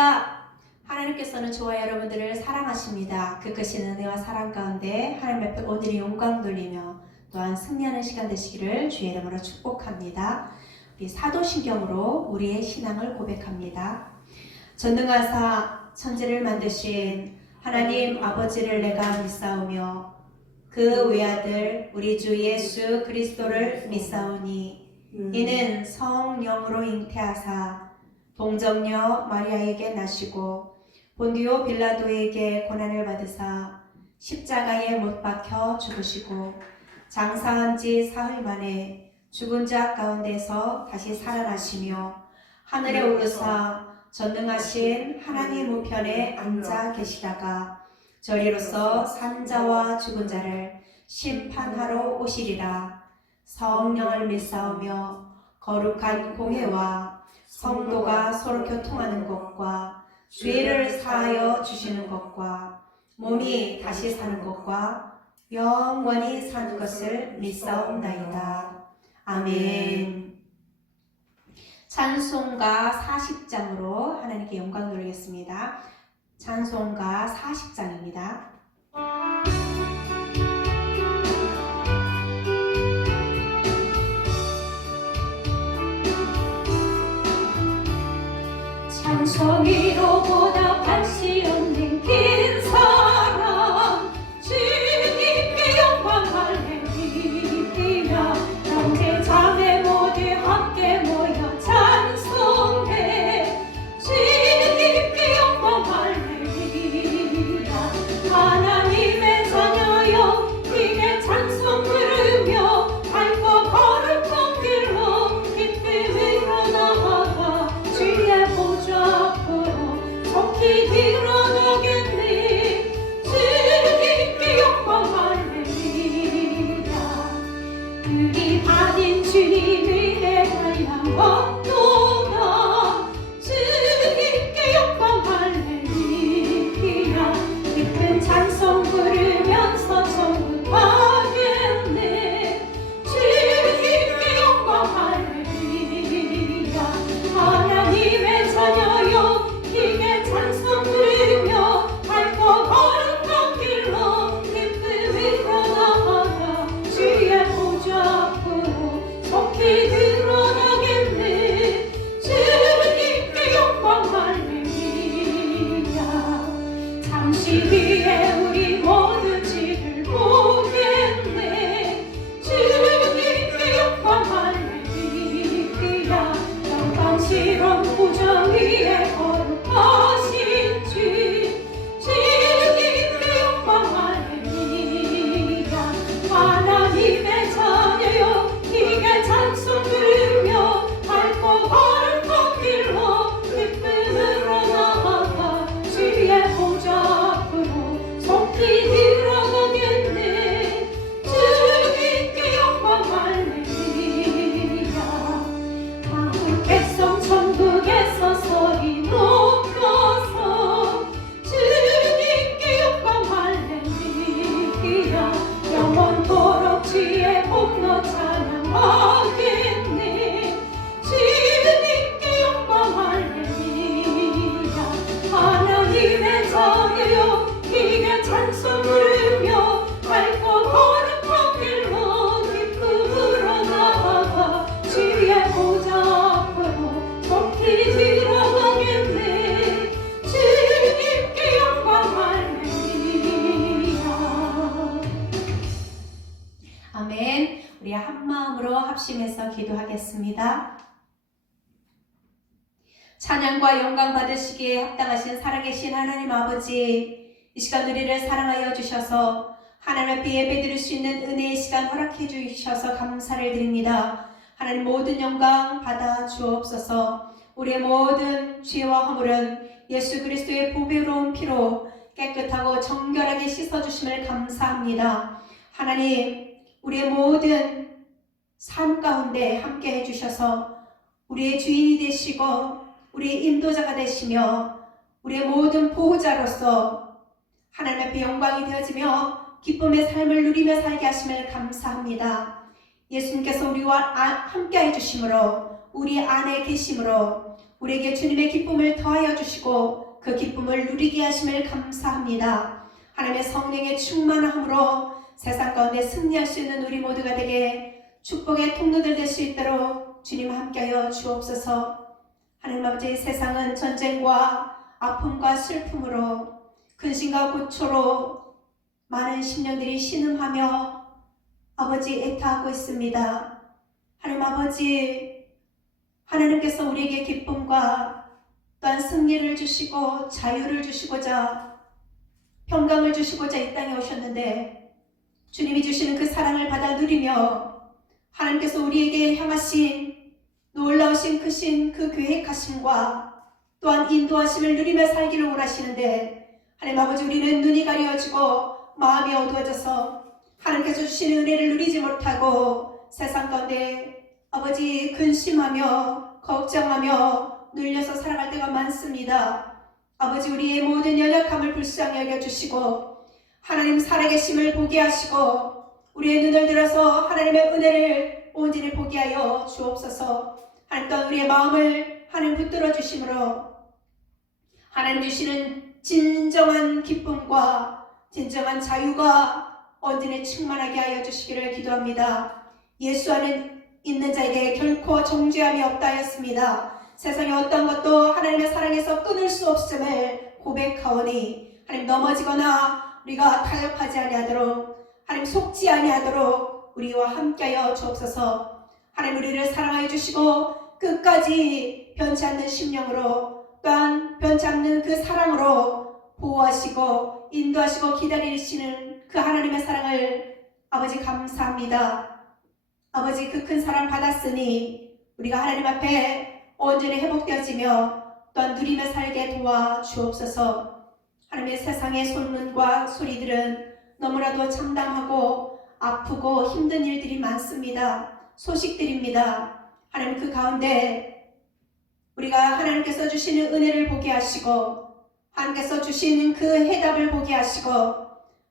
할렐루야! 하나님께서는 저와 여러분들을 사랑하십니다. 그 크신 은혜와 사랑 가운데 하나님 앞에 오늘의 영광 돌리며 또한 승리하는 시간 되시기를 주의 이름으로 축복합니다. 우리 사도신경으로 우리의 신앙을 고백합니다. 전능하사 천지를 만드신 하나님 아버지를 내가 믿사오며 그 외아들 우리 주 예수 그리스도를 믿사오니 이는 성령으로 잉태하사 동정녀 마리아에게 나시고 본디오 빌라도에게 고난을 받으사 십자가에 못 박혀 죽으시고 장사한 지 사흘 만에 죽은 자 가운데서 다시 살아나시며 하늘에 오르사 전능하신 하나님 우편에 앉아 계시다가 저리로서 산 자와 죽은 자를 심판하러 오시리라. 성령을 믿사오며 거룩한 공회와 성도가 서로 교통하는 것과 죄를 사하여 주시는 것과 몸이 다시 사는 것과 영원히 사는 것을 믿사옵나이다. 아멘. 찬송가 40장으로 하나님께 영광 돌리겠습니다. 찬송가 40장입니다. 찬송이로 보답할 시 없는 긴 사랑 주님께 영광 할렐루야. 형제 자매 모두 함께 모여 찬송해 주님께 영광 할렐루야. 하나님의 자녀여 이게 찬송 부르며 밝고 거룩한 길로 기쁨으로 나아가 주의 보좌 앞으로 속히 들어가겠네. 주님께 영광 할렐루야. 우리 받은 주님을 찬양 얻도다. 주님께 영광 할렐루야. 기쁜 찬송 부르면서 천국 가겠네. 주님께 영광 할렐루야. 하나님의 자녀여 이게 찬송 부르며 밝고 거룩한 길로 기쁨으로 나아가 주의 보좌 앞으로 속히 드러나겠네. 주님께 영광 할렐루야. 잠시 뒤에 우리 모두 주를 보겠네. 주님께 영광 할렐루야. 영광스러운 보좌 위에 거룩하신 주 주님께 영광 할렐루야. 하나님의 자녀여 이게 찬송 부르며 밝고 거룩한 길로 기쁨으로 나아가 주의 보좌 앞으로 속히 들어가겠네. 주님께 영광 할렐루야. 한국 백성 천국에서 소리 높여서 주님께 영광 할렐루야. 영원토록 주의 복로 찬양하겠네. 주님께 영광 할렐루야. 하나님의 자녀여 이게 찬송 부르며 밝고 거룩한 길로 기쁨으로 나아가 주의 보좌 앞으로 속히 들어가겠네. 주님께 영광 할렐루야. 아멘. 우리 한 마음으로 합심해서 기도하겠습니다. 찬양과 영광 받으시기에 합당하신 살아계신 하나님 아버지, 이 시간 우리를 사랑하여 주셔서 하나님 앞에 예배드릴 수 있는 은혜의 시간 허락해 주셔서 감사를 드립니다. 하나님 모든 영광 받아 주옵소서. 우리의 모든 죄와 허물은 예수 그리스도의 보배로운 피로 깨끗하고 정결하게 씻어주심을 감사합니다. 하나님, 우리의 모든 삶 가운데 함께 해주셔서 우리의 주인이 되시고 우리의 인도자가 되시며 우리의 모든 보호자로서 하나님 앞에 영광이 되어지며 기쁨의 삶을 누리며 살게 하심을 감사합니다. 예수님께서 우리와 함께 해주심으로 우리 안에 계심으로 우리에게 주님의 기쁨을 더하여 주시고 그 기쁨을 누리게 하심을 감사합니다. 하나님의 성령의 충만함으로 세상 가운데 승리할 수 있는 우리 모두가 되게 축복의 통로들 될 수 있도록 주님 함께하여 주옵소서. 하나님 아버지, 세상은 전쟁과 아픔과 슬픔으로 근심과 고초로 많은 심령들이 신음하며 아버지 애타하고 있습니다. 하나님 아버지, 하나님께서 우리에게 기쁨과 또한 승리를 주시고 자유를 주시고자 평강을 주시고자 이 땅에 오셨는데 주님이 주시는 그 사랑을 받아 누리며 하나님께서 우리에게 향하신 놀라우신 크신 그 계획하심과 또한 인도하심을 누리며 살기를 원하시는데 하나님 아버지, 우리는 눈이 가려지고 마음이 어두워져서 하나님께서 주시는 은혜를 누리지 못하고 세상 가운데 아버지 근심하며 걱정하며 눌려서 살아갈 때가 많습니다. 아버지, 우리의 모든 연약함을 불쌍히 여겨주시고 하나님 살아계심을 보게 하시고 우리의 눈을 들어서 하나님의 은혜를 온전히 보게 하여 주옵소서. 하나님 또한 우리의 마음을 하나님 붙들어 주심으로 하나님 주시는 진정한 기쁨과 진정한 자유가 온전히 충만하게 하여 주시기를 기도합니다. 예수 안에 있는 자에게 결코 정죄함이 없다 하였습니다. 세상의 어떤 것도 하나님의 사랑에서 끊을 수 없음을 고백하오니 하나님 넘어지거나 우리가 타협하지 아니하도록 하나님 속지 아니하도록 우리와 함께하여 주옵소서. 하나님 우리를 사랑하여 주시고 끝까지 변치 않는 심령으로 또한 변치 않는 그 사랑으로 보호하시고 인도하시고 기다리시는 그 하나님의 사랑을 아버지 감사합니다. 아버지, 그 큰 사랑 받았으니 우리가 하나님 앞에 온전히 회복되어지며 또한 누리며 살게 도와주옵소서. 하나님의 세상의 소문과 소리들은 너무나도 참담하고 아프고 힘든 일들이 많습니다. 소식들입니다. 하나님, 그 가운데 우리가 하나님께서 주시는 은혜를 보게 하시고 하나님께서 주시는 그 해답을 보게 하시고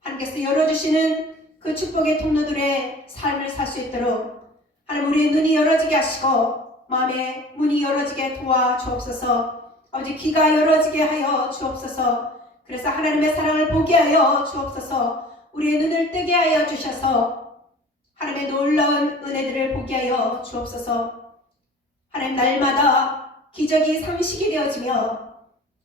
하나님께서 열어주시는 그 축복의 통로들의 삶을 살 수 있도록 하나님 우리의 눈이 열어지게 하시고 마음의 문이 열어지게 도와주옵소서. 아버지, 귀가 열어지게 하여 주옵소서. 그래서 하나님의 사랑을 보게 하여 주옵소서. 우리의 눈을 뜨게 하여 주셔서 하나님의 놀라운 은혜들을 보게 하여 주옵소서. 하나님, 날마다 기적이 상식이 되어지며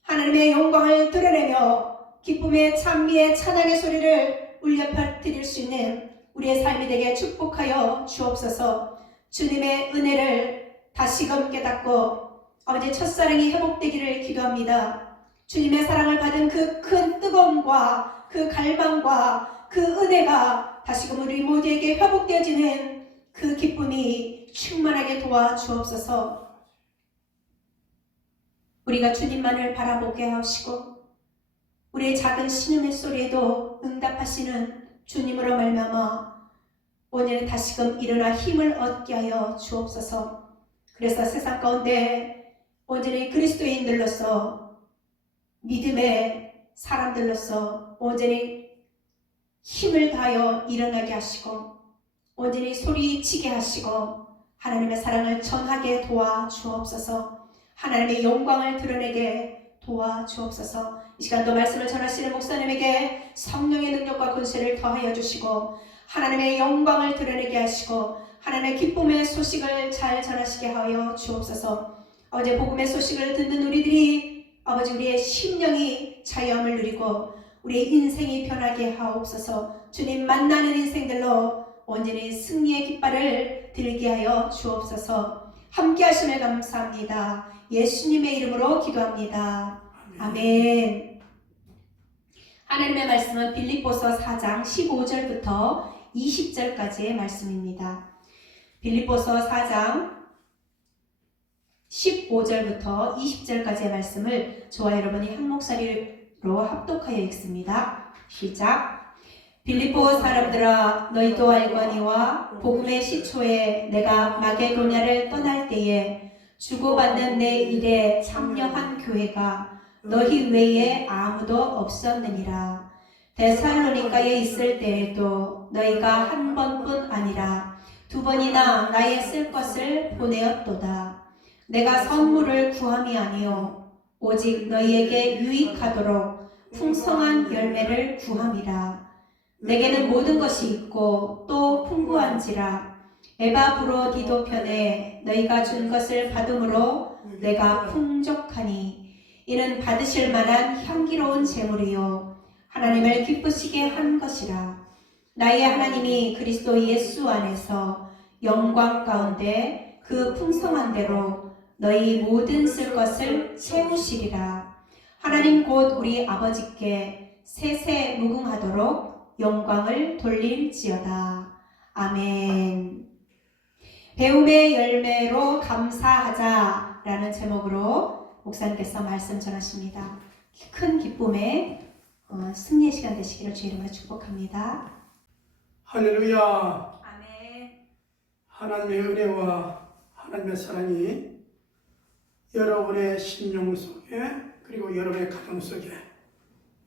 하나님의 영광을 드러내며 기쁨의 찬미의 찬양의 소리를 울려 퍼뜨릴 수 있는 우리의 삶이 되게 축복하여 주옵소서. 주님의 은혜를 다시금 깨닫고 아버지 첫사랑이 회복되기를 기도합니다. 주님의 사랑을 받은 그 큰 뜨거움과 그 갈망과 그 은혜가 다시금 우리 모두에게 회복되어지는 그 기쁨이 충만하게 도와주옵소서. 우리가 주님만을 바라보게 하시고 우리의 작은 신음의 소리에도 응답하시는 주님으로 말미암아 오늘 다시금 일어나 힘을 얻게 하여 주옵소서. 그래서 세상 가운데 온전히 그리스도인들로서 믿음의 사람들로서 온전히 힘을 다하여 일어나게 하시고 온전히 소리치게 하시고 하나님의 사랑을 전하게 도와주옵소서. 하나님의 영광을 드러내게 도와주옵소서. 이 시간도 말씀을 전하시는 목사님에게 성령의 능력과 권세를 더하여 주시고 하나님의 영광을 드러내게 하시고 하나님의 기쁨의 소식을 잘 전하시게 하여 주옵소서. 어제 복음의 소식을 듣는 우리들이 아버지 우리의 심령이 자유함을 누리고 우리의 인생이 변하게 하옵소서. 주님 만나는 인생들로 온전히 승리의 깃발을 들게 하여 주옵소서. 함께 하심을 감사합니다. 예수님의 이름으로 기도합니다. 아멘. 하나님의 말씀은 빌립보서 4장 15절부터 20절까지의 말씀입니다. 빌립보서 4장 15절부터 20절까지의 말씀을 저와 여러분이 한 목소리로 합독하여 읽습니다. 시작. 빌립보 사람들아, 너희도 알거니와 복음의 시초에 내가 마게도냐를 떠날 때에 주고받는 내 일에 참여한 교회가 너희 외에 아무도 없었느니라. 데살로니가에 있을 때에도 너희가 한 번뿐 아니라 두 번이나 나의 쓸 것을 보내었도다. 내가 선물을 구함이 아니요 오직 너희에게 유익하도록 풍성한 열매를 구함이라. 내게는 모든 것이 있고 또 풍부한지라. 에바브로디도 편에 너희가 준 것을 받음으로 내가 풍족하니 이는 받으실 만한 향기로운 제물이요 하나님을 기쁘시게 한 것이라. 나의 하나님이 그리스도 예수 안에서 영광 가운데 그 풍성한 대로 너희 모든 쓸 것을 채우시리라. 하나님 곧 우리 아버지께 세세 무궁하도록 영광을 돌릴지어다. 아멘. 배움의 열매로 감사하자라는 제목으로 목사님께서 말씀 전하십니다. 큰 기쁨의 승리의 시간 되시기를 주의 이름으로 축복합니다. 할렐루야. 아멘. 하나님의 은혜와 하나님의 사랑이 여러분의 심령 속에 그리고 여러분의 가정 속에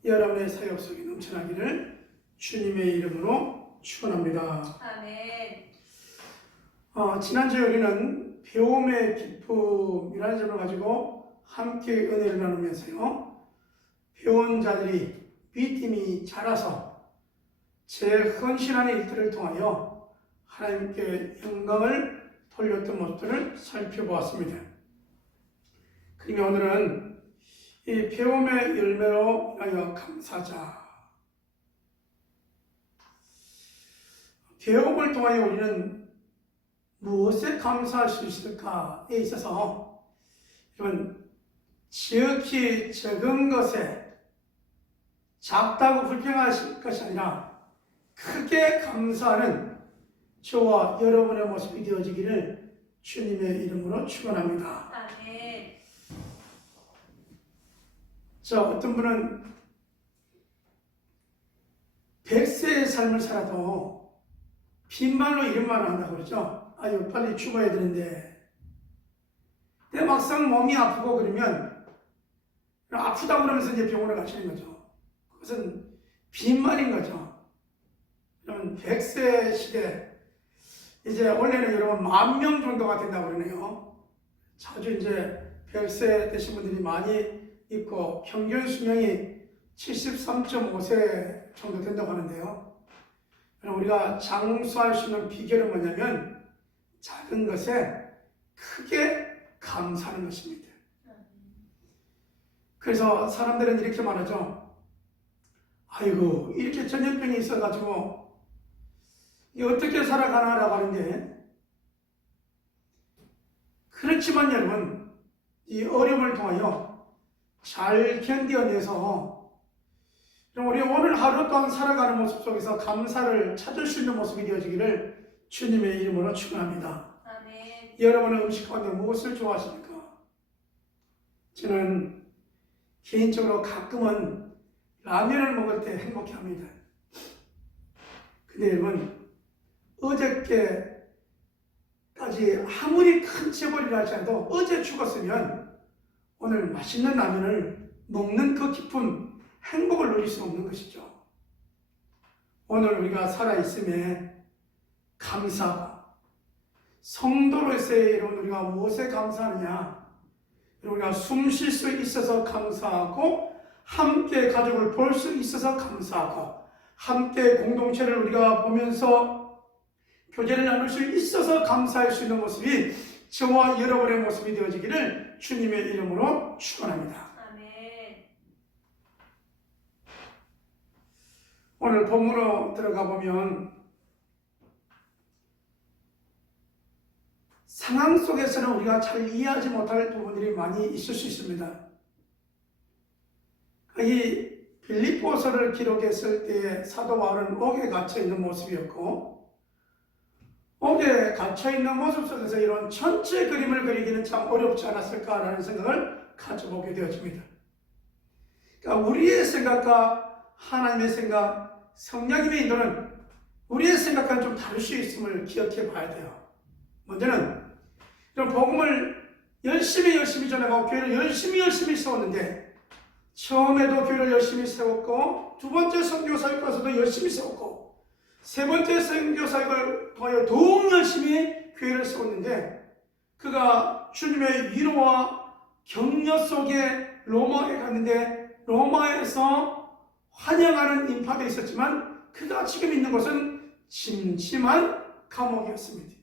여러분의 사역 속에 넘쳐나기를 주님의 이름으로 축원합니다. 아멘. 지난주에 우리는 배움의 기쁨이라는 점을 가지고 함께 은혜를 나누면서요, 배운 자들이 믿음이 자라서 제 헌신하는 일들을 통하여 하나님께 영광을 돌렸던 모습들을 살펴보았습니다. 그러면 오늘은 이 배움의 열매로 인하여 감사자. 배움을 통하여 우리는 무엇에 감사할 수 있을까에 있어서 여러분, 지극히 적은 것에 작다고 불평하실 것이 아니라 크게 감사하는 저와 여러분의 모습이 되어지기를 주님의 이름으로 축원합니다. 아멘. 자, 어떤 분은 100세의 삶을 살아도 빈말로 이런 말을 한다고 그러죠. 아유, 빨리 죽어야 되는데. 근데 막상 몸이 아프고 그러면 아프다고 그러면서 이제 병원에 가시는 거죠. 그것은 빈말인 거죠. 여러분, 100세 시대, 이제 원래는 여러분 10,000명 정도가 된다고 그러네요. 자주 이제 100세 되신 분들이 많이 있고 평균 수명이 73.5세 정도 된다고 하는데요. 우리가 장수할 수 있는 비결은 뭐냐면 작은 것에 크게 감사하는 것입니다. 그래서 사람들은 이렇게 말하죠. 아이고, 이렇게 전염병이 있어가지고 어떻게 살아가나라고 하는데, 그렇지만 여러분, 이 어려움을 통하여 잘 견뎌내서 우리 오늘 하루 동안 살아가는 모습 속에서 감사를 찾을 수 있는 모습이 되어지기를 주님의 이름으로 축원합니다. 아멘. 여러분은 음식 가운데 무엇을 좋아하십니까? 저는 개인적으로 가끔은 라면을 먹을 때 행복해합니다. 근데 여러분, 어저께까지 아무리 큰 재벌이라 할지라도 어제 죽었으면 오늘 맛있는 라면을 먹는 그 기쁨, 행복을 누릴 수 없는 것이죠. 오늘 우리가 살아있음에 감사하고, 성도로서의 여러분, 우리가 무엇에 감사하느냐? 우리가 숨 쉴 수 있어서 감사하고, 함께 가족을 볼 수 있어서 감사하고, 함께 공동체를 우리가 보면서 교제를 나눌 수 있어서 감사할 수 있는 모습이 저와 여러분의 모습이 되어지기를 주님의 이름으로 축원합니다. 오늘 본문으로 들어가 보면 상황 속에서는 우리가 잘 이해하지 못할 부분들이 많이 있을 수 있습니다. 이 빌립보서를 기록했을 때 사도 바울은 옥에 갇혀 있는 모습이었고, 옥에 갇혀 있는 모습 속에서 이런 전체 그림을 그리기는 참 어렵지 않았을까라는 생각을 가져보게 되어집니다. 그러니까 우리의 생각과 하나님의 생각, 성령님의 인도는 우리의 생각과는 좀 다를 수 있음을 기억해 봐야 돼요. 먼저는 이런 복음을 열심히 전해가고 교회를 열심히 세웠는데, 처음에도 교회를 열심히 세웠고, 두 번째 선교사역 가서도 열심히 세웠고, 세 번째 선교사역을 통하여 더욱 열심히 교회를 세웠는데, 그가 주님의 위로와 격려 속에 로마에 갔는데 로마에서 환영하는 인파도 있었지만 그가 지금 있는 곳은 침침한 감옥이었습니다.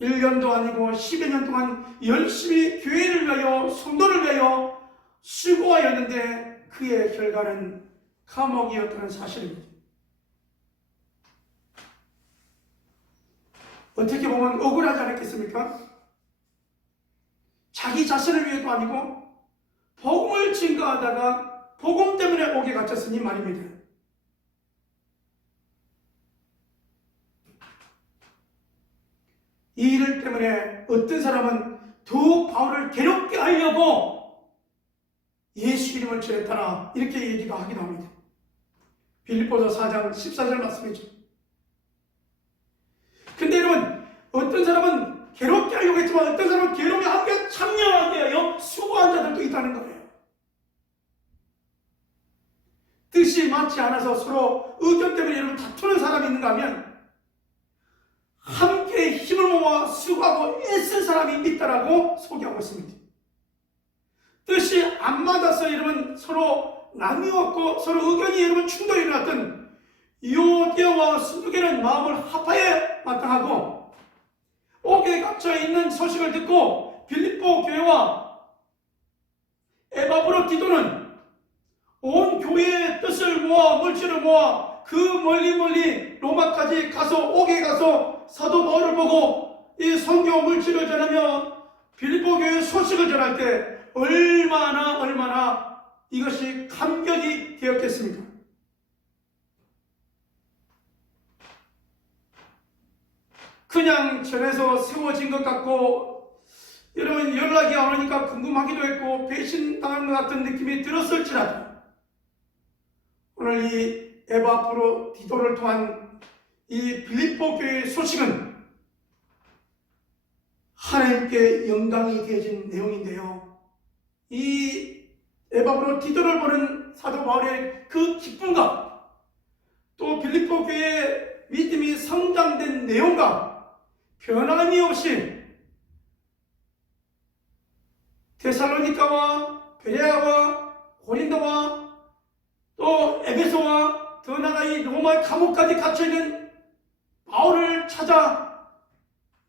1년도 아니고 10여 년 동안 열심히 교회를 위하여 성도를 위하여 수고하였는데 그의 결과는 감옥이었다는 사실입니다. 어떻게 보면 억울하지 않았겠습니까? 자기 자신을 위해도 아니고 복음을 증거하다가 복음 때문에 옥에 갇혔으니 말입니다. 이 일 때문에 어떤 사람은 더욱 바울을 괴롭게 하려고 예수 이름을 전했다라 이렇게 얘기도 하기도 합니다. 빌립보서 4장 14절 말씀이죠. 근데 여러분, 어떤 사람은 괴롭게 하려고 했지만 어떤 사람은 괴롭게 함께 참여하게 하여 수고한 자들도 있다는 거예요. 뜻이 맞지 않아서 서로 의견 때문에 여러분 다투는 사람이 있는가 하면 함께 힘을 모아 수고하고 애쓴 사람이 있다라고 소개하고 있습니다. 뜻이 안 맞아서 여러분 서로 나뉘었고 서로 의견이 여러분 충돌이 일어났던 유대와 순두개는 마음을 합하여 마땅하고 옥에 갇혀 있는 소식을 듣고 빌립보 교회와 에바브로디도는 온 교회의 뜻을 모아 물질을 모아 그 멀리 로마까지 가서 옥에 가서 사도 바울을 보고 이 선교 물질을 전하며 빌립보 교회의 소식을 전할 때 얼마나 이것이 감격이 되었겠습니까? 그냥 전에서 세워진 것 같고 여러분 연락이 안 오니까 궁금하기도 했고 배신당한 것 같은 느낌이 들었을지라도 오늘 이 에바브로디도를 통한 이 빌립보 교회의 소식은 하나님께 영광이 되어진 내용인데요. 이 에바브로디도를 보는 사도 바울의 그 기쁨과 또 빌립보 교회의 믿음이 성장된 내용과 변함이 없이 데살로니가와 베레아와 고린도와 또 에베소와 더 나아가 이 로마 감옥까지 갇혀있는 바울을 찾아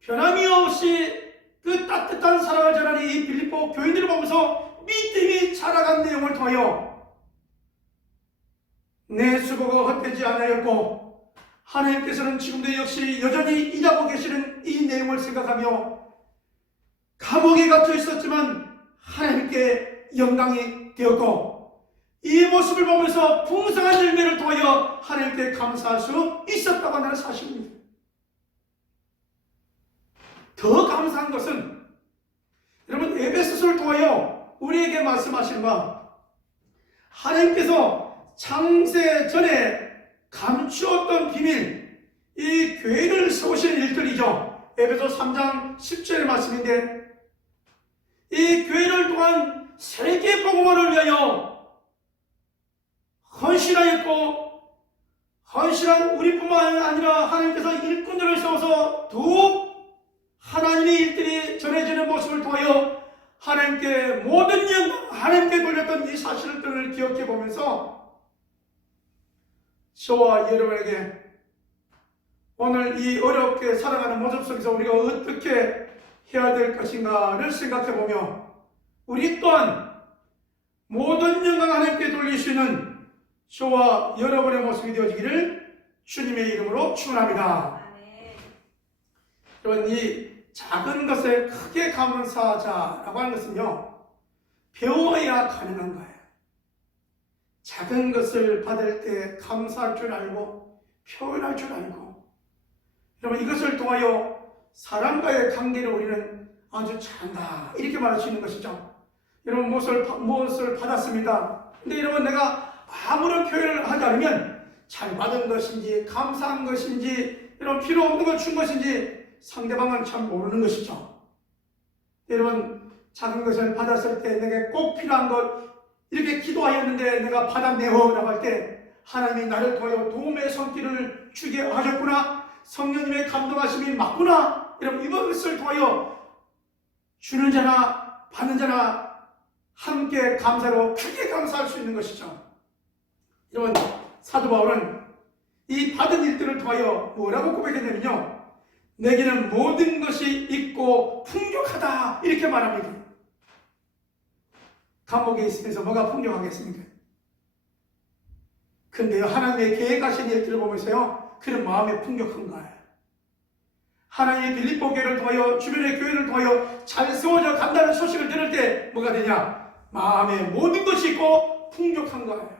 변함이 없이 그 따뜻한 사랑을 전하는 이 빌립보 교인들을 보면서 믿음이 자라간 내용을 통하여 내 수고가 헛되지 않았고 하나님께서는 지금도 역시 여전히 일하고 계시는 이 내용을 생각하며 감옥에 갇혀 있었지만 하나님께 영광이 되었고 이 모습을 보면서 풍성한 열매를 통하여 하나님께 감사할 수 있었다고 하는 사실입니다. 더 감사한 것은 여러분 에베소서를 통하여 우리에게 말씀하신 바 하나님께서 창세 전에 감추었던 비밀 이 교회를 세우시는 일들이죠. 에베소 3장 10절의 말씀인데 이 교회를 통한 세계 복음화를 위하여 헌신하였고 헌신한 우리뿐만 아니라 하나님께서 일꾼들을 세워서 더욱 하나님의 일들이 전해지는 모습을 통하여 하나님께 모든 영광 하나님께 돌렸던 이 사실들을 기억해 보면서 저와 여러분에게 오늘 이 어렵게 살아가는 모습 속에서 우리가 어떻게 해야 될 것인가를 생각해 보며 우리 또한 모든 영광 하나님께 돌릴 수 있는 저와 여러분의 모습이 되어지기를 주님의 이름으로 축원합니다. 여러분 이 작은 것에 크게 감사하자라고 하는 것은요 배워야 가능한 거예요. 작은 것을 받을 때 감사할 줄 알고 표현할 줄 알고 여러분 이것을 통하여 사람과의 관계를 우리는 아주 잘한다 이렇게 말할 수 있는 것이죠. 여러분 무엇을 받았습니다. 근데 여러분 내가 아무런 표현을 하지 않으면 잘 받은 것인지 감사한 것인지 이런 필요 없는 걸 준 것인지 상대방은 참 모르는 것이죠. 여러분 작은 것을 받았을 때 내게 꼭 필요한 것 이렇게 기도하였는데 내가 받았네요 라고 할 때 하나님이 나를 통하여 도움의 손길을 주게 하셨구나 성령님의 감동하심이 맞구나. 여러분, 이것을 통하여 주는 자나 받는 자나 함께 감사로 크게 감사할 수 있는 것이죠. 여러분, 사도 바울은 이 받은 일들을 통하여 뭐라고 고백했냐면요, 내게는 모든 것이 있고 풍족하다, 이렇게 말합니다. 감옥에 있으면서 뭐가 풍족하겠습니까? 근데요, 하나님의 계획하신 일들을 보면서요, 그런 마음이 풍족한 거예요. 하나님의 빌립보 교회를 통하여, 주변의 교회를 통하여 잘 세워져 간다는 소식을 들을 때 뭐가 되냐? 마음에 모든 것이 있고 풍족한 거예요.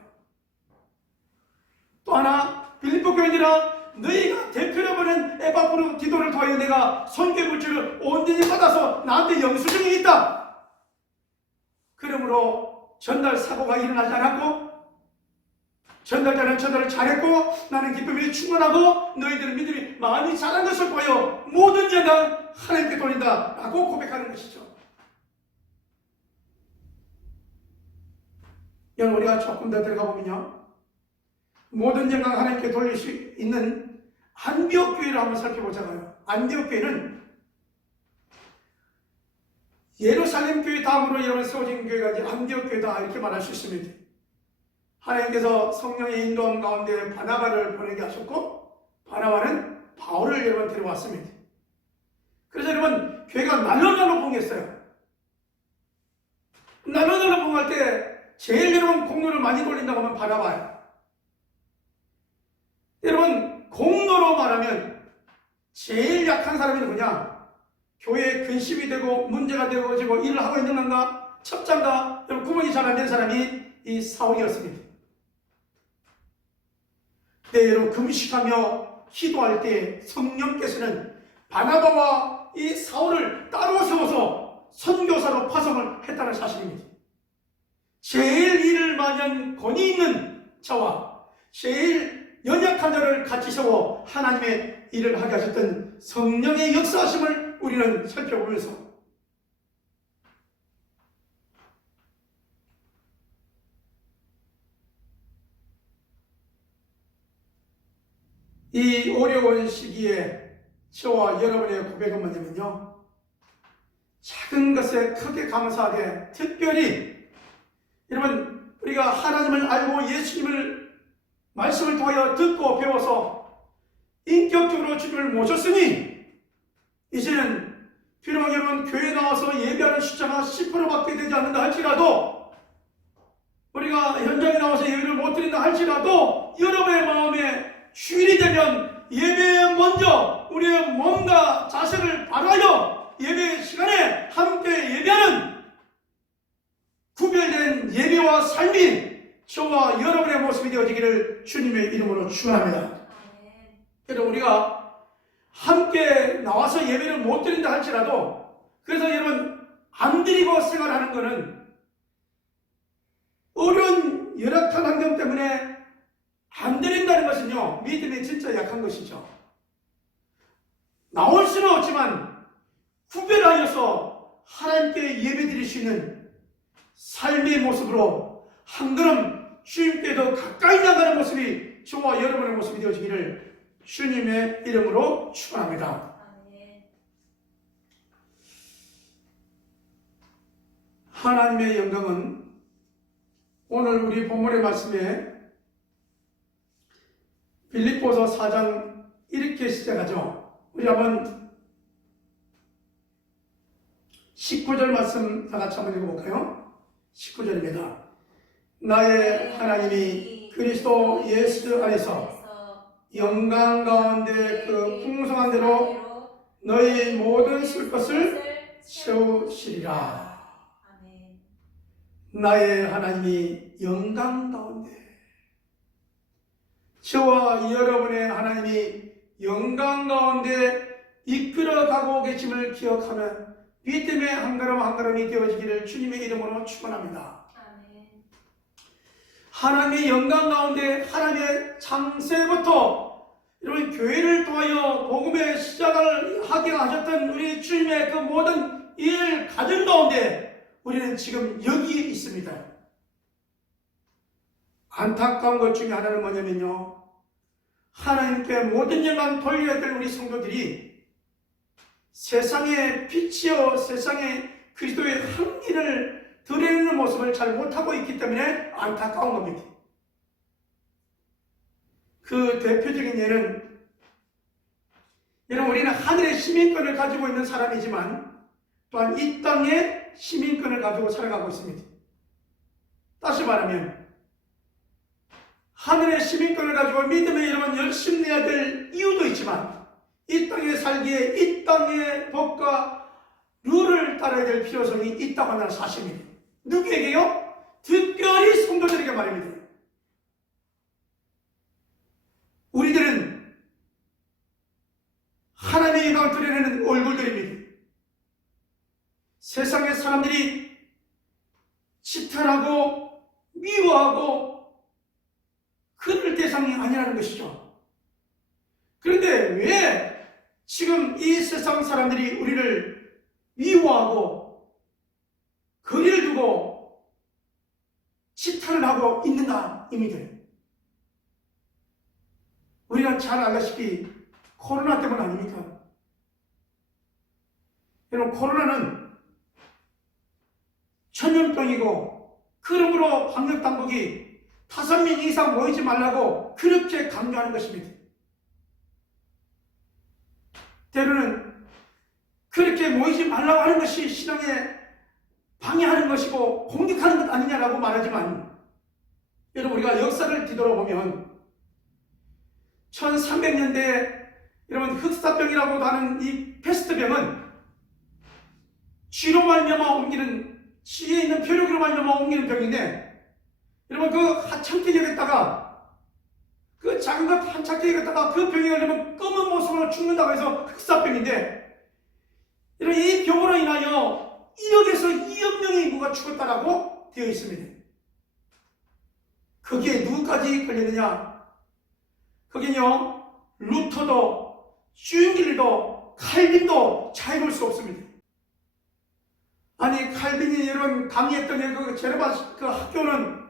또 하나, 빌립보 교회니라 너희가 대표로 보낸 에바브로 디도를 통하여 내가 선교의 물질을 온전히 받아서 나한테 영수증이 있다. 그러므로 전달 사고가 일어나지 않았고, 전달자는 전달을 잘했고, 나는 기쁨이 충만하고, 너희들은 믿음이 많이 자란 것을 보여 모든 영광 하나님께 돌린다 라고 고백하는 것이죠. 여러분, 우리가 조금 더 들어가 보면요, 모든 영광 하나님께 돌릴 수 있는 안디옥 교회를 한번 살펴보자고요. 안디옥 교회는 예루살렘 교회 다음으로 여러분 세워진 교회가 이제 안디옥 교회다, 이렇게 말할 수 있습니다. 하나님께서 성령의 인도함 가운데 바나바를 보내게 하셨고, 바나바는 바울을 여러분 데려왔습니다. 그래서 여러분, 교회가 날로날로 봉했어요. 날로날로 봉할 때 제일 여러분 공로를 많이 돌린다고 하면 바나바예요. 여러분, 공로로 말하면 제일 약한 사람이 누구냐? 교회에 근심이 되고 문제가 되고 지금 일을 하고 있는 건가? 첩자인가? 여러분, 구분이 잘 안 된 사람이 이 사울이었습니다. 네, 여러분, 금식하며 기도할 때 성령께서는 바나바와 이 사울을 따로 세워서 선교사로 파송을 했다는 사실입니다. 제일 일을 많이 한 권위 있는 자와 제일 연약한 자를 같이 세워 하나님의 일을 하게 하셨던 성령의 역사하심을 우리는 살펴보면서 이 어려운 시기에 저와 여러분의 고백은 뭐냐면요, 작은 것에 크게 감사하게, 특별히 여러분, 우리가 하나님을 알고 예수님을 말씀을 통하여 듣고 배워서 인격적으로 주님을 모셨으니, 이제는 비록 여러분 교회에 나와서 예배하는 숫자가 10%밖에 되지 않는다 할지라도, 우리가 현장에 나와서 예배를 못 드린다 할지라도, 여러분의 마음에 주일이 되면 예배에 먼저 우리의 몸과 자세를 바로하여 예배 시간에 함께 예배하는 구별된 예배와 삶이 저와 여러분의 모습이 되어지기를 주님의 이름으로 축원합니다. 여러분, 우리가 함께 나와서 예배를 못 드린다 할지라도, 그래서 여러분 안 드리고 생활하는 것은 어려운 열악한 환경 때문에 안 드린다는 것은요, 믿음이 진짜 약한 것이죠. 나올 수는 없지만 구별하여서 하나님께 예배 드릴 수 있는 삶의 모습으로 한 걸음 주님께 더 가까이 나가는 모습이 저와 여러분의 모습이 되어지기를 주님의 이름으로 축원합니다. 하나님의 영광은 오늘 우리 본문의 말씀에 빌립보서 4장 이렇게 시작하죠. 우리 한번 19절 말씀 다 같이 한번 읽어볼까요? 19절입니다. 나의 하나님이 그리스도 예수 안에서 영광 가운데 그 풍성한 대로 너희 모든 쓸 것을 채우시리라. 나의 하나님이 영광 가운데, 저와 여러분의 하나님이 영광 가운데 이끌어가고 계심을 기억하면 믿음의 한 걸음 한 걸음이 되어지기를 주님의 이름으로 축원합니다. 하나님의 영광 가운데, 하나님의 창세부터 여러분 교회를 통하여 복음의 시작을 하게 하셨던 우리 주님의 그 모든 일 가정 가운데 우리는 지금 여기에 있습니다. 안타까운 것 중에 하나는 뭐냐면요, 하나님께 모든 영광 돌려야 될 우리 성도들이 세상의 빛이요 세상의 그리스도의 향기를 드러내는 모습을 잘 못하고 있기 때문에 안타까운 겁니다. 그 대표적인 예는 여러분 우리는 하늘의 시민권을 가지고 있는 사람이지만 또한 이 땅의 시민권을 가지고 살아가고 있습니다. 다시 말하면 하늘의 시민권을 가지고 믿음의 여러분 열심히 내야 될 이유도 있지만 이 땅에 살기에 이 땅의 법과 룰을 따라야 될 필요성이 있다고 하는 사실입니다. 누구에게요? 특별히 성도들에게 말입니다. 우리들은 하나님의 영광을 드러내는 얼굴들입니다. 세상의 사람들이 지탄하고 미워하고 그럴 대상이 아니라는 것이죠. 그런데 왜 지금 이 세상 사람들이 우리를 미워하고 거리를 두고 지탄을 하고 있는가 입니다. 우리가 잘 알다시피 코로나 때문 아닙니까? 여러분 코로나는 전염병이고 그러므로 방역당국이 5명 이상 모이지 말라고 그렇게 강조하는 것입니다. 때로는 그렇게 모이지 말라고 하는 것이 신앙에 방해하는 것이고 공격하는 것 아니냐라고 말하지만 여러분 우리가 역사를 뒤돌아보면 1300년대에 여러분 흑사병이라고 하는 이 패스트병은 쥐로 말미암아 옮기는 쥐에 있는 벼룩으로 말미암아 옮기는 병인데 여러분 그 한창기력에다가 그 작은 것 한창기력에다가 그 병이 걸리면 검은 모습으로 죽는다고 해서 흑사병인데 여러분 이 병으로 인하여 1억에서 2억 명의 인구가 죽었다라고 되어 있습니다. 거기에 누구까지 걸리느냐? 거기는요 루터도 슈잉길도 칼빈도 차이볼 수 없습니다. 아니 칼빈이 이런 강의했던 그 제르바 그 학교는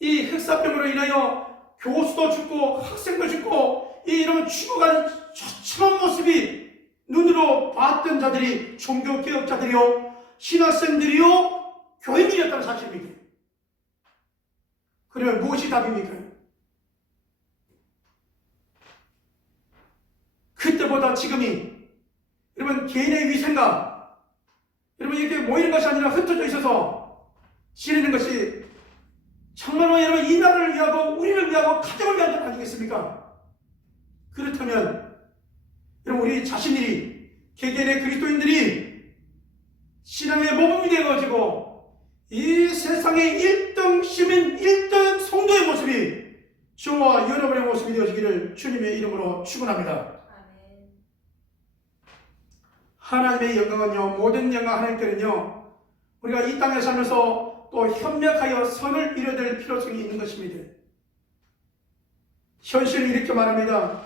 이 흑사병으로 인하여 교수도 죽고 학생도 죽고 이런 죽어가는 처참한 모습이 눈으로 봤던 자들이 종교개혁자들이요 신학생들이요 교인들이었다는 사실입니다. 그러면 무엇이 답입니까? 그때보다 지금이 여러분 개인의 위생과 여러분 이렇게 모이는 것이 아니라 흩어져 있어서 지내는 것이 정말로 여러분 이 나라를 위하고 우리를 위하고 가정을 위한 것 아니겠습니까? 그렇다면 여러분 우리 자신이 개개인의 그리스도인들이 신앙의 모범이 되어가지고 이 세상의 1등 시민 1등 성도의 모습이 저와 여러분의 모습이 되어지기를 주님의 이름으로 축원합니다. 하나님의 영광은요 모든 영광 하나님께는요 우리가 이 땅에 살면서 또 협력하여 선을 이뤄야 될 필요성이 있는 것입니다. 현실은 이렇게 말합니다.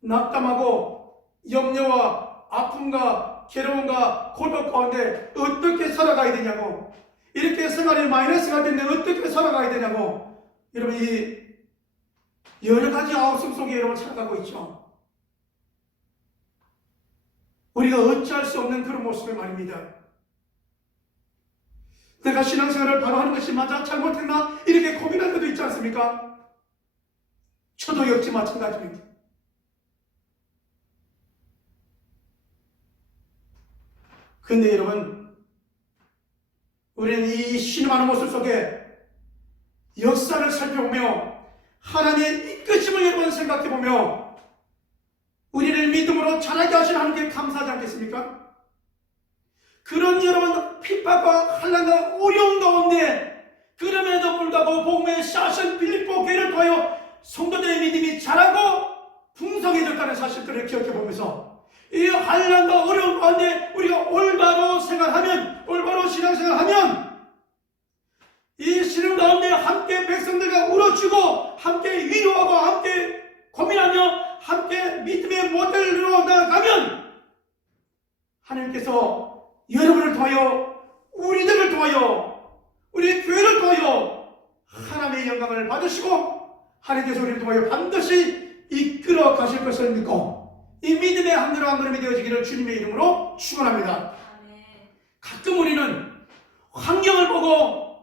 낙담하고 염려와 아픔과 괴로움과 고독 가운데 어떻게 살아가야 되냐고 이렇게 생활이 마이너스가 됐는데 어떻게 살아가야 되냐고 여러분 이 여러 가지 아우성 속에 여러분 살아가고 있죠. 우리가 어찌할 수 없는 그런 모습이 말입니다. 내가 신앙생활을 바로 하는 것이 맞아? 잘못했나? 이렇게 고민할 때도 있지 않습니까? 저도 역시 마찬가지입니다. 근데 여러분 우리는 이 신음하는 모습 속에 역사를 살펴보며 하나님의 이끄심을 여러분 생각해보며 우리를 믿음으로 자라게 하신 하나님께 감사하지 않겠습니까? 그런 여러분 핍박과 환난과 어려운 가운데 그럼에도 불구하고 복음의 샤션 빌립보 교회를 통하여 성도들의 믿음이 자라고 풍성해졌다는 사실들을 기억해보면서 이 환난과 어려운 가운데 우리가 올바로 생활하면 올바로 신앙생활하면 이 신앙 가운데 함께 백성들과 울어주고 함께 위로하고 함께 고민하며 함께 믿음의 모델로 나아가면 하나님께서 여러분을 통하여 우리들을 통하여 우리 교회를 통하여 하나님의 영광을 받으시고 하나님께서 우리를 통하여 반드시 이끌어 가실 것을 믿고 이 믿음의 한 걸음 한 걸음이 되어지기를 주님의 이름으로 축원합니다. 가끔 우리는 환경을 보고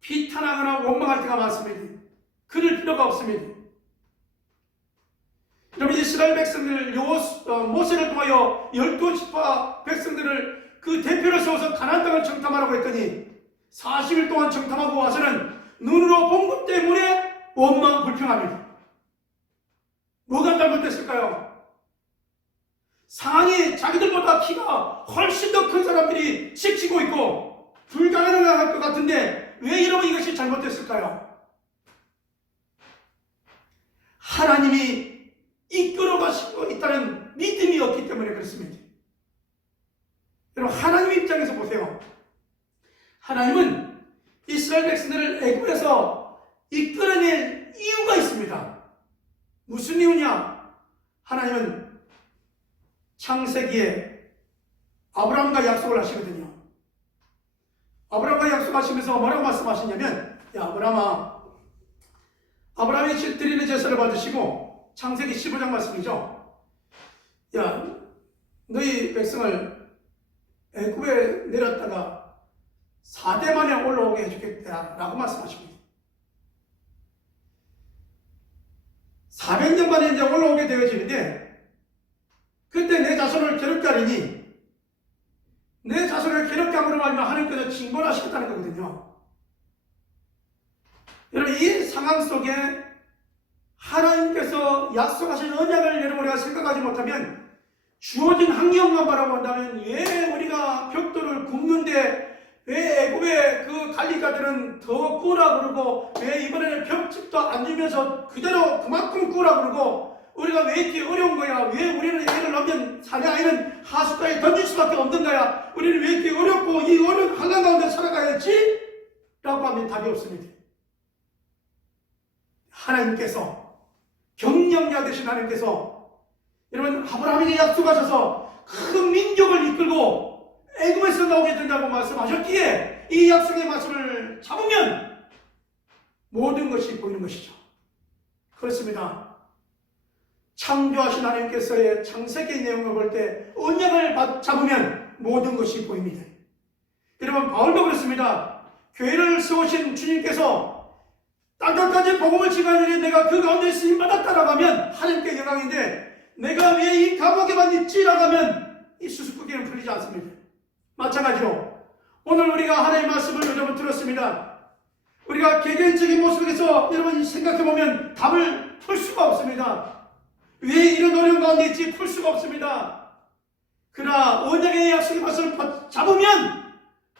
비탄하거나 원망할 때가 많습니다. 그럴 필요가 없습니다. 여러분, 이스라엘 백성들 모세를 통하여 12지파 백성들을 그 대표를 세워서 가나안 땅을 정탐하라고 했더니 40일 동안 정탐하고 와서는 눈으로 본 것 때문에 원망 불평합니다. 뭐가 잘못됐을까요? 상황이 자기들보다 키가 훨씬 더 큰 사람들이 지키고 있고 불가능할 것 같은데 왜 이러면 이것이 잘못됐을까요? 하나님이 이끌어 가시고 있다는 믿음이 없기 때문에 그렇습니다. 여러분, 하나님 입장에서 보세요. 하나님은 이스라엘 백성들을 애굽에서 이끌어낼 이유가 있습니다. 무슨 이유냐? 하나님은 창세기에 아브라함과 약속을 하시거든요. 아브라함과 약속하시면서 뭐라고 말씀하시냐면, 야 아브라함아, 아브라함이 드리는 제사를 받으시고, 창세기 15장 말씀이죠. 야, 너희 백성을 애굽에 내렸다가 4대 만에 올라오게 해주겠다 라고 말씀하십니다. 400년 만에 이제 올라오게 되어지는데, 그때 내 자손을 괴롭게 하리니 내 자손을 괴롭게 함으로 말미암아 하나님께서 징벌하시겠다는 거거든요. 여러분, 이 상황 속에 하나님께서 약속하신 언약을 여러분 우리가 생각하지 못하면 주어진 환경만 바라본다면 왜 우리가 벽돌을 굽는데 왜 애굽의 그 관리자들은 더 꾸라 그러고 왜 이번에는 벽집도 안 주면서 그대로 그만큼 꾸라 그러고 우리가 왜 이렇게 어려운 거야? 왜 우리는 애를 낳으면 사내 아이는 하수가에 던질 수밖에 없는 거야? 우리는 왜 이렇게 어렵고 이 어려운 한강 가운데 살아가야지? 라고 하면 답이 없습니다. 하나님께서 경영자 되신 하나님께서 여러분 아브라함에게 약속하셔서 큰 민족을 이끌고 애굽에서 나오게 된다고 말씀하셨기에 이 약속의 말씀을 잡으면 모든 것이 보이는 것이죠. 그렇습니다. 창조하신 하나님께서의 창세기 내용을 볼 때 언약을 잡으면 모든 것이 보입니다. 여러분, 바울도 그렇습니다. 교회를 세우신 주님께서 땅끝까지 복음을 증거하니 내가 그 가운데 쓰임 받았다라고 하면 하나님께 영광인데 내가 왜 이 감옥에만 있지라고 하면 이 수수께끼는 풀리지 않습니다. 마찬가지로 오늘 우리가 하나님의 말씀을 여러분 들었습니다. 우리가 개개인적인 모습에서 여러분 생각해보면 답을 풀 수가 없습니다. 왜 이런 어려운 가운데 있지? 풀 수가 없습니다. 그러나 언약의 약속의 말씀을 잡으면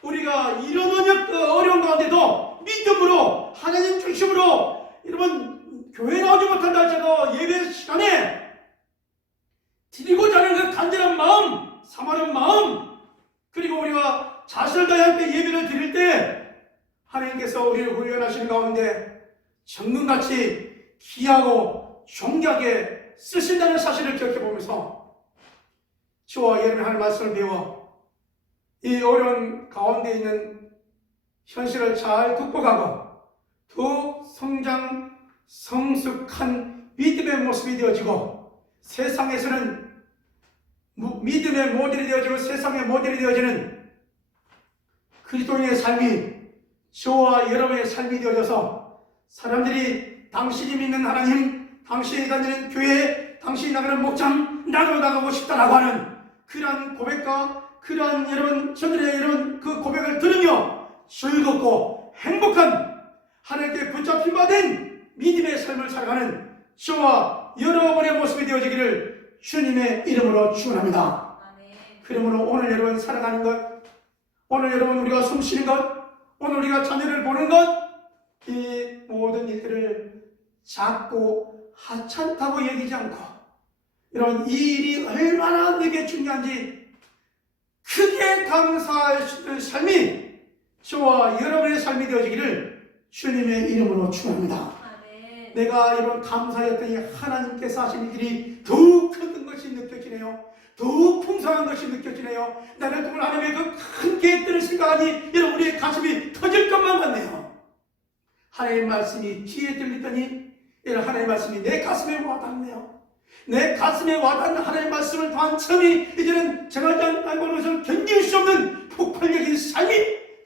우리가 이런 언약 어려운 가운데도 믿음으로 하나님 중심으로 여러분 교회 나오지 못한다 할지라도 예배 시간에 드리고자 하는 그 간절한 마음, 사모하는 마음, 그리고 우리가 자신을 다해 함께 예배를 드릴 때 하나님께서 우리를 훈련하시는 가운데 정금같이 귀하고 존귀하게 쓰신다는 사실을 기억해보면서 주와 예배를 하는 말씀을 배워 이 어려운 가운데 있는 현실을 잘 극복하고 더욱 성장 성숙한 믿음의 모습이 되어지고 세상에서는 믿음의 모델이 되어지고 세상의 모델이 되어지는 그리스도인의 삶이 저와 여러분의 삶이 되어져서 사람들이 당신이 믿는 하나님, 당신이 다니는 교회, 당신이 나가는 목장, 나도 나가고 싶다라고 하는 그러한 고백과 그러한 여러분 저들의 이런 그 고백을 들으며 즐겁고 행복한 하나님께 붙잡힌 바 된 믿음의 삶을 살아가는 저와 여러분의 모습이 되어지기를 주님의 이름으로 축원합니다. 그러므로 오늘 여러분 살아가는 것, 오늘 여러분 우리가 숨쉬는 것, 오늘 우리가 자녀를 보는 것, 이 모든 일들을 작고 하찮다고 여기지 않고 이런 이 일이 얼마나 내게 중요한지 크게 감사할 삶이 저와 여러분의 삶이 되어지기를 주님의 이름으로 축원합니다. 내가 이런 감사했더니 하나님께서 하신 일이 더욱 큰 것이 느껴지네요. 더욱 풍성한 것이 느껴지네요. 나를 통해 하나님의 그 큰 계획들을 생각하니 여러분 우리의 가슴이 터질 것만 같네요. 하나님의 말씀이 귀에 들리더니 이런 하나님의 말씀이 내 가슴에 와닿네요. 내 가슴에 와닿는 하나님의 말씀을 더한 처음이 이제는 정하지 않고 것을 견딜 수 없는 폭발적인 삶이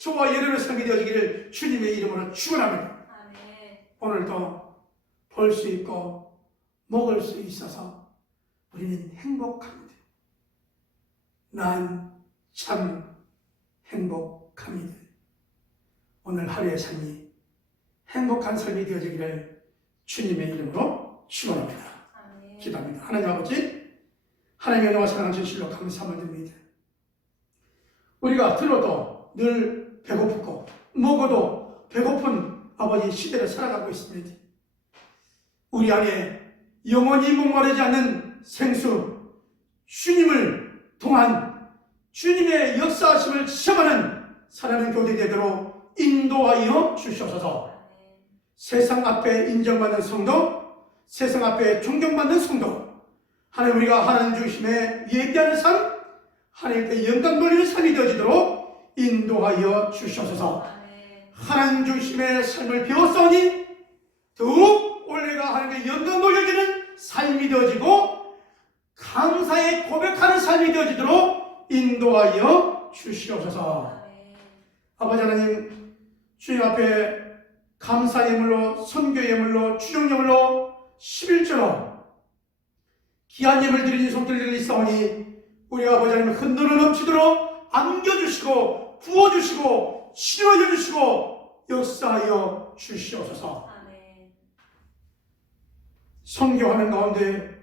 저와 여러분의 삶이 되어지기를 주님의 이름으로 축원합니다. 아멘. 오늘도 볼 수 있고 먹을 수 있어서 우리는 행복합니다. 난 참 행복합니다. 오늘 하루의 삶이 행복한 삶이 되어지기를 주님의 이름으로 축원합니다. 아멘. 기도합니다. 하나님 아버지, 하나님의 은혜와 사랑하신 실로 감사함을 드립니다. 우리가 들어도 늘 배고프고 먹어도 배고픈 아버지 시대를 살아가고 있습니다. 우리 안에 영원히 목마르지 않는 생수, 주님을 통한 주님의 역사하심을 체험하는 살아가는 교대 되도록 인도하여 주시옵소서. 세상 앞에 인정받는 성도, 세상 앞에 존경받는 성도, 하나님 우리가 하나님 중심에 예비하는 삶, 하나님께 영광 돌리는 삶이 되어지도록 인도하여 주시옵소서. 하나님 중심의 삶을 배웠사오니 더욱 올해가 하나님께 영광 돌려지는 삶이 되어지고 감사의 고백하는 삶이 되어지도록 인도하여 주시옵소서. 아버지 하나님, 주님 앞에 감사 예물로, 선교 예물로, 추종 예물로, 11조로 귀한 예물 드리는 손길들이 있사오니 우리 아버지 하나님 흔들어 넘치도록 안겨주시고 부어주시고 치료해 주시고 역사하여 주시옵소서. 선교하는 가운데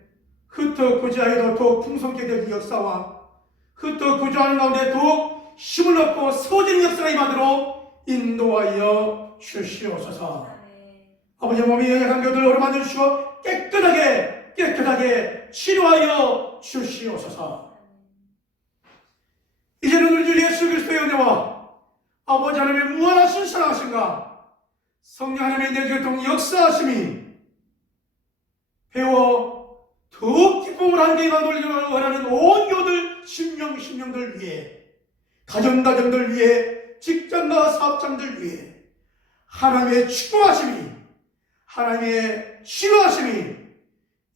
흩어 고지하여도 더욱 풍성케 될 역사와 흩어 고지하는 가운데 더욱 힘을 얻고 세워지는 역사가 임하도록 인도하여 주시옵소서. 아버지 몸이 연약한 교들 어루만져 주시고 깨끗하게 치료하여 주시옵소서. 이제는 우리 주 예수 그리스도의 은혜와 아버지 하나님의 무한하신 사랑하신가 성령 하나님의 내 교통 역사하심이 배워 더욱 기쁨을 한계가 돌리기를 원하는 온 교들 심령들 위해 가정들 위해 직장과 사업장들 위해 하나님의 축복하심이 하나님의 치료하심이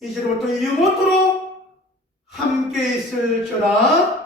이제부터 영원토록 함께 있을지어다.